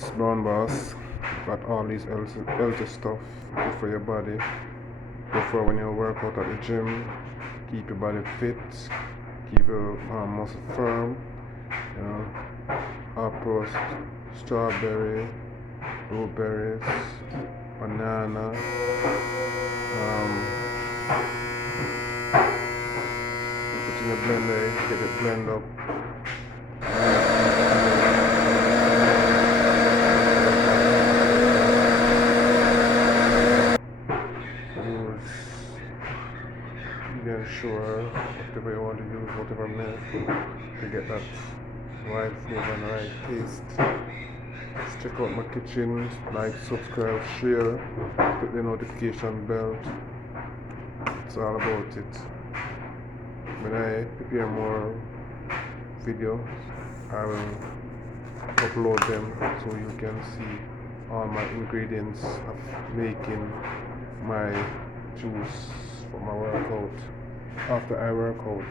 It's Brown Boss. Got all these healthy stuff good for your body. Good for when you work out at the gym. Keep your body fit. Keep your muscle firm. You know, apple, strawberry, blueberries, banana. Put in a blender, get it blend up. Then sure, whatever you want to use, whatever milk to get that right flavor and right taste. Just check out my kitchen, like, subscribe, share, click the notification bell. It's all about it. When I prepare more videos, I will upload them so you can see all my ingredients of making my juice for my workout after I work out.